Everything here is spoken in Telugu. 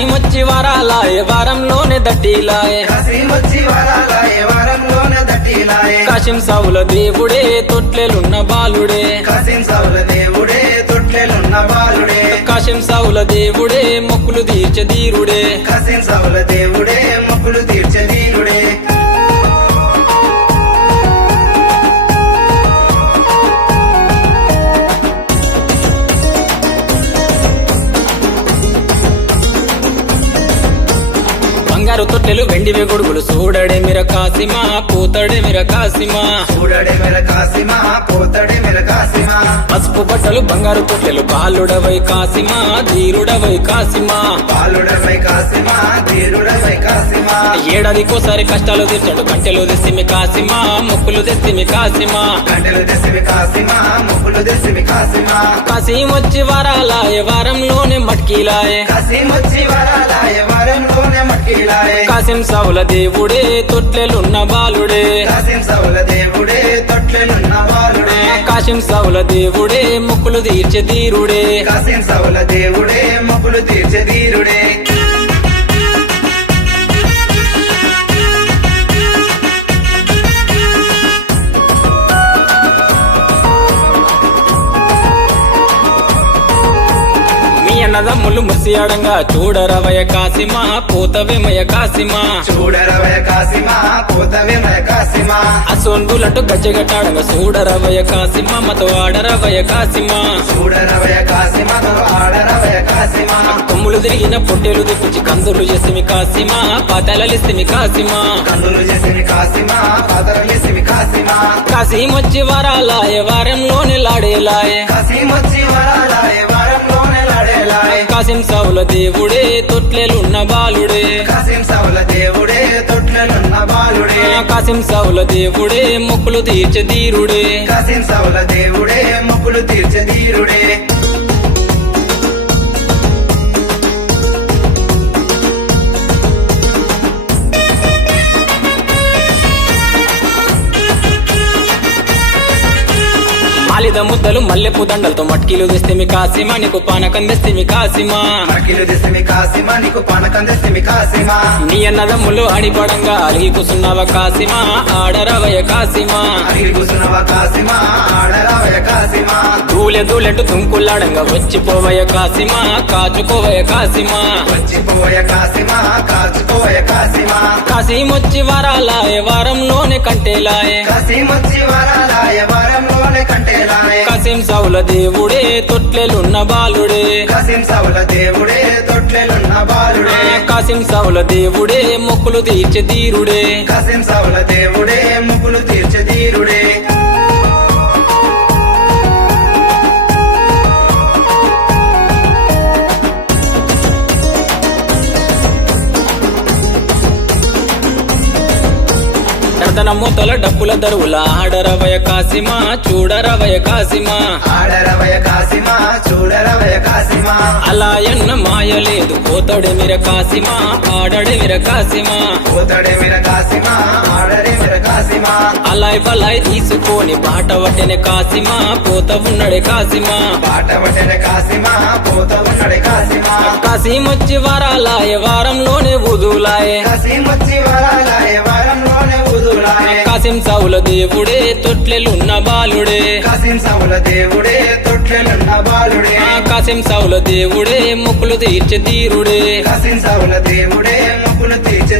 కాశీమొచ్చి వరాలాయే వారంలోనే దట్టిలాయే కాశీమొచ్చి వరాలాయే వారంలోనే దట్టిలాయే కాశీం సావుల దేవుడే తొట్లెలున్న బాలుడే కాశీం సావుల దేవుడే తొట్లెలున్న బాలుడే కాశీం సావుల దేవుడే మొక్కులు తీర్చే ధీరుడే కాశీం సావుల దేవుడే మొక్కులు తీర్చే ధీరుడే బంగారు తొట్టెలు వెండివి గొడుగులు చూడడే మిర కాసిమా పోతడే మిర కాసిమా చూడడే మెర కాసిమా పోతడే మెర కాసిమా పసుపు బట్టలు బంగారు తొట్టెలు బాలుడవై కాసిమా ధీరుడవై కాసిమా బాలుడవై కాసిమా ధీరుడవై కాసిమా ఏడాదికోసారి కష్టాలు తీర్చడు గంటెలు తెస్తిమి కాసిమా మొక్కులు తెస్తిమి కాసిమా గంటలు తెసిమి కాసిమా మొక్కులు తెసిమి కాసిమా కాశీమొచ్చి వరాలాయే వారంలోనే మట్కీలాయే కాశీమొచ్చి వరాలాయే వారంలోనే మట్టిలాయే కాశీం సావుల దేవుడే తొట్లెలున్న బాలుడే కాశీం సావుల దేవుడే తొట్లెలున్న బాలుడే కాశీం సావుల దేవుడే మొక్కులు తీర్చే ధీరుడే కాశీం సావుల దేవుడే మొక్కులు తీర్చే ధీరుడే మీ అన్నదమ్ములు ముసియాడంగా చూడరవయ కాసిమా పోతవేమయ కాసిమా చూడరవయ కాసిమా పోతవే మయ కాసిమా అసోన్గులంటూ గజ్జగట్టాడంగా చూడరవయ కాసిమా మతో ఆడరవయ కాసిమా చూడరవయ కాసిమా ఆడరవయ కాసిమా కొమ్ములు తిరిగిన పొట్టేలు దిప్పించి కందులు చేసిమి కాసిమా పాతాలలిస్తిమి కాసిమా కన్నులు చేసిమి కాసిమా పాతరలేసిమి కాసిమా కాశీమొచ్చి వరాలాయే వారంలోనే లాడేలాయే కాశీమొచ్చి వరాలాయే వారంలోనే లాడేలాయే కాశీం సావుల దేవుడే తొట్లెలున్న బాలుడే కాశీం సావుల దేవుడే తొట్లెలున్న బాలుడే కాశీం సావుల దేవుడే మొక్కులు తీర్చే ధీరుడే కాశీం సావుల దేవుడే మొక్కులు తీర్చే ధీరుడే మాలిద ముద్దలు మల్లెపు దండలతో మట్కీలు తెస్తేమి కాసిమా నీకు పానకం తెస్తేమి కాసిమా మకిలు తెసిమి కాసిమా నీకు పానకం తెసిమి కాసిమా నీ అన్నదమ్ములు ఆడిపడంగా అలిగి కూసున్నావ కాసిమా ఆడరవయ కాసిమా అడిగి కూసునవ కాసిమా ఆడరవయ కాసిమా దూలె దూలెట్టు తుంకులాడంగా వచ్చిపోవయ కాసిమా కాచుకోవయ కాసిమా వచ్చిపోయ కాసిమా కాచుకోయ కాసిమా కాశీమొచ్చి వరాలాయే వారంలోనే కంటేలాయే కాశీమొచ్చి వరాలాయ వారంలోనే కంటేలాయే కాశీం సావుల దేవుడే తొట్లెలున్న బాలుడే కాశీం సావుల దేవుడే తొట్లెలున్న బాలుడే కాశీం సావుల దేవుడే మొక్కులు తీర్చే ధీరుడే కాశీం సావుల దేవుడే ముక్కులు తీర్చే ధీరుడే నర్తన మూతల డప్పుల దరువుల ఆడరవయ కాసిమా చూడరవయ కాసిమా ఆడరవయ కాసిమా చూడరవయ కాసిమా అలా ఎన్న మాయ లేదు పోతడే మిర కాసిమా ఆడడే మిర కాసిమా పోతడే మిర కాసిమా ఆడడే మిర కాసిమా అలాయ్ బలాయ్ తీసుకొని బాట వట్టెనే కాసిమా పోత ఉన్నడే కాసిమా పాట పట్టెన కాసిమా పోత ఉన్నడే కాసిమా కాశీమొచ్చి వరాలాయే వారంలోనే వదులాయే కాశీమొచ్చి వరాలాయ వారంలోనే ఉదులాయే కాశీం సావుల దేవుడే తొట్లెలున్న బాలుడే కాశీం సావుల దేవుడే తొట్లెలున్న బాలుడే కాశీం సావుల దేవుడే మొక్కులు తీర్చే ధీరుడే కాశీం సావుల దేవుడే మొక్కులు తీర్చే